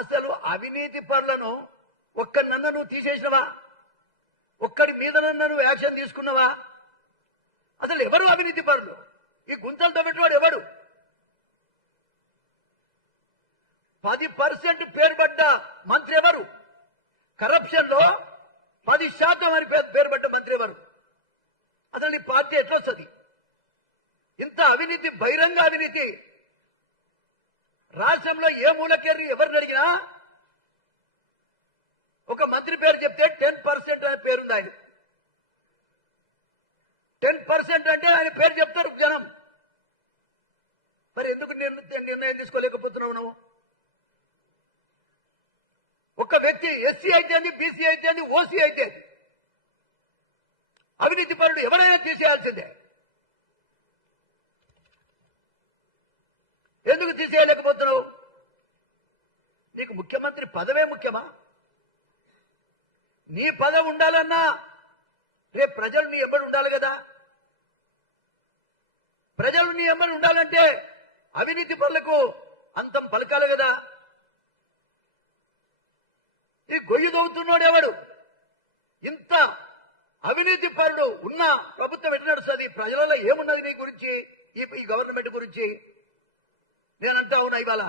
అసలు అవినీతి పరులను ఒక్కడినన్నా నువ్వు తీసేసినవా? ఒక్కడి మీదనన్నా నువ్వు యాక్షన్ తీసుకున్నావా? అసలు ఎవరు అవినీతి పరులు? ఈ గుంతలతో పెట్టివాడు ఎవడు? 10% పేరు పడ్డ మంత్రి ఎవరు? కరప్షన్ లో 10% అని పేరు పడ్డ మంత్రి ఎవరు? అసలు నీ పార్టీ ఎట్లొస్తుంది? ఇంత అవినీతి, బహిరంగ అవినీతి రాష్ట్రంలో ఏ మూలకేరి ఎవరిని అడిగినా ఒక మంత్రి పేరు చెప్తే 10% అనే పేరుంది ఆయన. 10% అంటే ఆయన పేరు చెప్తారు జనం. మరి ఎందుకు నిర్ణయం తీసుకోలేకపోతున్నావు నువ్వు? ఒక వ్యక్తి ఎస్సీ అయితే, బీసీ అయితే, ఓసీ అయితే అవినీతి పరుడు ఎవరైనా తీసేయాల్సిందే. ఎందుకు తీసేయలేకపోతున్నావు? నీకు ముఖ్యమంత్రి పదవే ముఖ్యమా? నీ పదవి ఉండాలన్నా రేపు ప్రజలు నీ ఎంబడి ఉండాలి కదా. ప్రజలు నీ ఎంబడి ఉండాలంటే అవినీతి పరులకు అంతం పలకాలి కదా. ఈ గొయ్యి దవ్వుతున్నాడు ఎవడు? ఇంత అవినీతి పరుడు ఉన్న ప్రభుత్వం ఎట్లా నడుస్తుంది? ప్రజలలో ఏమున్నది నీ గురించి, ఈ గవర్నమెంట్ గురించి? నేనంతా అవునా ఇవాళ